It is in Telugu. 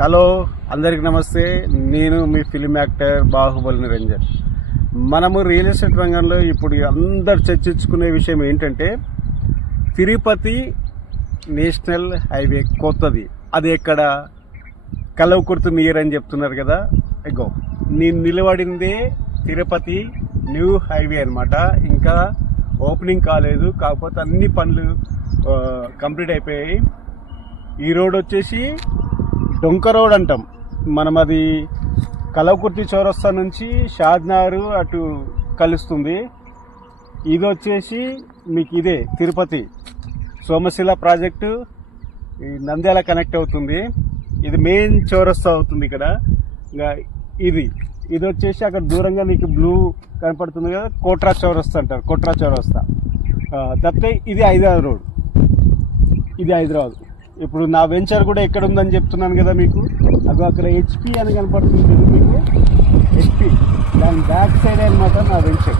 హలో, అందరికి నమస్తే. నేను మీ ఫిలిం యాక్టర్ బాహుబలి నిరంజన్. మనము రియల్ ఎస్టేట్ రంగంలో ఇప్పుడు అందరు చర్చించుకునే విషయం ఏంటంటే తిరుపతి నేషనల్ హైవే కొత్తది. అది ఎక్కడ కలవకుర్తి నియర్ అని చెప్తున్నారు కదా. ఎగో నేను నిలబడిందే తిరుపతి న్యూ హైవే అనమాట. ఇంకా ఓపెనింగ్ కాలేదు, కాకపోతే అన్ని పనులు కంప్లీట్ అయిపోయాయి. ఈ రోడ్ వచ్చేసి డొంక రోడ్ అంటాం మనం. అది కలవకుర్తి చౌరస్తా నుంచి షాద్నగర్ అటు కలుస్తుంది. ఇది వచ్చేసి మీకు ఇదే తిరుపతి సోమశిల ప్రాజెక్టు ఈ నంద్యాల కనెక్ట్ అవుతుంది. ఇది మెయిన్ చౌరస్తా అవుతుంది ఇక్కడ. ఇంకా ఇది వచ్చేసి అక్కడ దూరంగా మీకు బ్లూ కనపడుతుంది కదా, కోట్రా చౌరస్తా అంటారు. కోట్రా చౌరస్తా తప్పితే ఇది హైదరాబాద్ రోడ్. ఇది హైదరాబాద్. ఇప్పుడు నా వెంచర్ కూడా ఎక్కడ ఉందని చెప్తున్నాను కదా మీకు. అక్కడ హెచ్పి అని కనపడుతుంది మీకు. హెచ్పి దాని బ్యాక్ సైడ్ అనమాట నా వెంచర్.